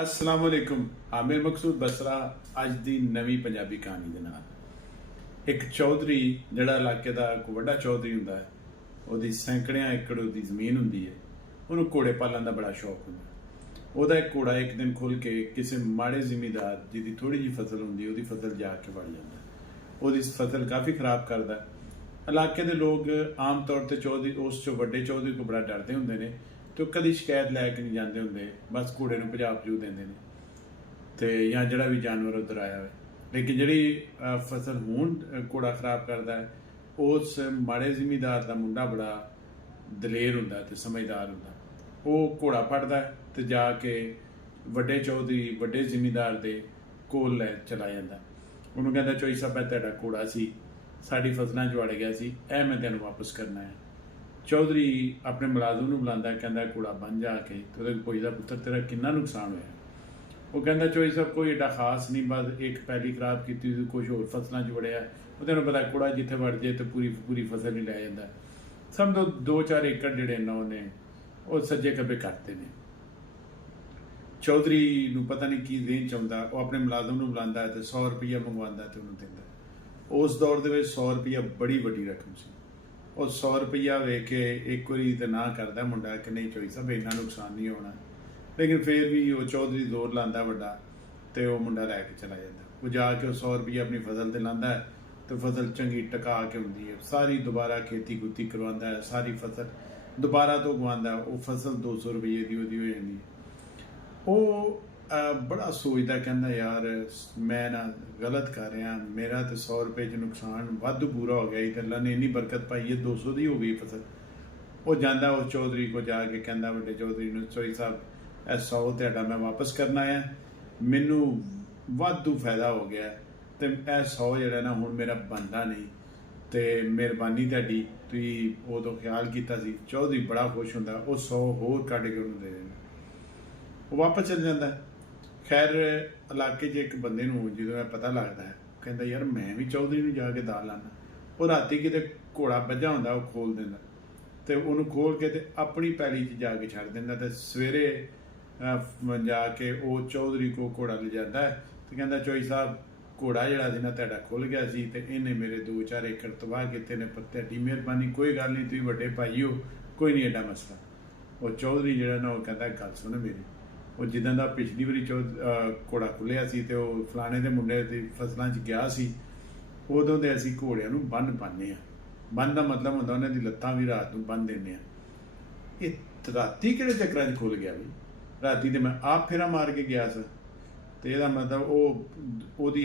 अस्सलाम वालेकुम। आमिर मकसूद बसरा अज की नवी पंजाबी कहानी के नाल। एक चौधरी जिहड़ा इलाके का एक वड्डा चौधरी हुंदा है, उहदी सैकड़ियां एकड़ उहदी जमीन हुंदी है, उहनूं घोड़े पालन का बड़ा शौक हुंदा है। उहदा एक घोड़ा एक दिन खुल के किसी माड़े जिमीदार जिहदी थोड़ी जी फसल हुंदी उहदी फसल जाके वड़ जांदा है। उहदी फसल काफ़ी खराब करदा है। इलाके के लोग आम तौर पर चौधरी उस वड्डे चौधरी को बड़ा डरते हुंदे ने, तो कभी शिकायत लैके नहीं जाते होंगे, बस घोड़े को भजा भजू देंगे ने तो या जड़ा भी जानवर उधर आया हो। लेकिन जी फसल हूँ घोड़ा खराब करता है, उस माड़े जिमीदार का मुंडा बड़ा दलेर होंदा ते समझदार होंदा। वो घोड़ा फड़दा है तो जाके वड्डे चौधरी वड्डे जिमीदार दे कोल लै चला जाता। उन्होंने कहता चौधरी साहब तुहाडा घोड़ा सी साडी फसलों च वड़ गया सी, ऐ मैं तेन वापस करना है। चौधरी अपने मुलाजम बुलांदा, कहता घोड़ा बन जाके तो पुछदा पुत्र तेरा कितना नुकसान होया। वो कहता चौधरी साहब कोई एडा खास नहीं, बस एक पैली खराब की कुछ होर फसलों च वड़िया। वो तेन पता घोड़ा जिथे वड़ जाए तो पूरी पूरी फसल ही लै जाता। समझो 2-4 एकड़ जिहड़े ने उन्हें वो सज्जे खब्बे करते हैं। चौधरी नूं पता नहीं की देन चाहुंदा, वो अपने मुलाजम बुलांदा तो 100 रुपया मंगवांदा ते उन्होंने दिंदा। उस दौर दे विच 100 रुपया बड़ी वड्डी रकम सी। और 100 रुपया वेख के एक बारी तो ना करता मुंडा कि नहीं चौधरी साहब इन्ना नुकसान नहीं होना, लेकिन फिर भी वो चौधरी जोर लाता वड्डा तो वह मुंडा लैके चला जाता। वो जाके 100 रुपया अपनी फसल से लाता है तो फसल चंगी टका के होंगी है, सारी दोबारा खेती गुती करवाता है, सारी फसल दोबारा तो उगवाता है। वो फसल 200 रुपये की हो जाती है। वो बड़ा सोचता, कहता यार मैं ना गलत कर रहा, मेरा तो 100 रुपये च नुकसान वाधू पूरा हो गया, तो अल्लाह ने इन्नी बरकत पाई है 200 की हो गई फसल। वो जाता उस चौधरी को जाके कहता वड्डे चौधरी ने चौधरी साहब 100 तुहाडा मैं वापस करना है, मैनू वाधू फायदा हो गया तो 100 जिहड़ा ना हुण मेरा बनता नहीं, तो मेहरबानी तुहाडी तुसीं उदों ख्याल कीता सी। चौधरी बड़ा खुश हुंदा, वो 100 होर कढ के उन्होंने दे देना। वो वापस चल जाता है। खैर इलाके च एक बंदे नूं जो पता लगता है, कहता यार मैं भी चौधरी नूं जाके दाल लाना। वो राती किते घोड़ा बज्झा होंदा, वो खोल देंदा तो उन्होंने खोल के ते अपनी पैली च जाके छड़ देंदा। तो सवेरे जाके वो चौधरी को घोड़ा ले जाता है तो कहता चौधरी साहब घोड़ा जिहड़ा सी ना तुहाडा खुल गया सी ते इन्हें मेरे 2-4 एकड़ तबाह कीते ने, पर तुहाडी मेहरबानी कोई गल नहीं, तुसीं वड्डे भाई हो, कोई नहीं एडा मसला। वो चौधरी जिहड़ा ना वो कहता गल सुन मेरी, वो जिदा का पिछली बारी घोड़ा खुलिया सी तो फलाने के मुंडे की फसलों च गया सी, उदों तो असीं घोड़ियां नूं बन पाने। बन का मतलब होंदा उन्हां दी लत्तां भी रात नूं बन दिंदे आ। ये राती किहड़े चक्करां च खुल गया बई, राती तो मैं आप फेरा मार के गया सा। तो यह मतलब वो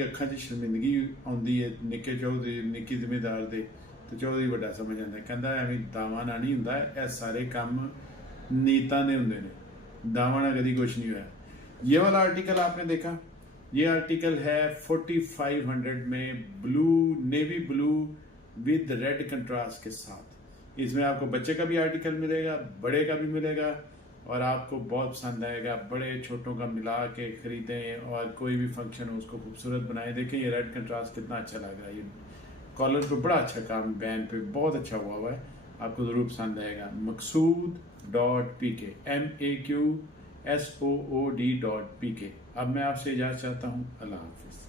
अखां च शर्मिंदगी आउंदी है निक्के चौधरी निक्की जिमीदार दे, तो चौधरी वड्डा समझ आंदा, कहंदा एवें दावा ना नहीं हुंदा, यह सारे काम नीतां दे हुंदे ने, दावा ना कभी कुछ नहीं हुआ। ये वाला आर्टिकल आपने देखा, ये आर्टिकल है 4500 में blue navy blue with red contrast के साथ। इसमें आपको बच्चे का भी आर्टिकल मिलेगा, बड़े का भी मिलेगा, और आपको बहुत पसंद आएगा। बड़े छोटों का मिला के खरीदें और कोई भी फंक्शन हो उसको खूबसूरत बनाए। देखें ये रेड कंट्रास्ट कितना अच्छा लग रहा है, ये कॉलर पे बड़ा अच्छा काम, बैन पे बहुत अच्छा हुआ है, आपको ज़रूर पसंद आएगा। maqsood.pk MAQSOOD.pk। अब मैं आपसे इजाज़त चाहता हूँ, अल्लाह हाफिज़।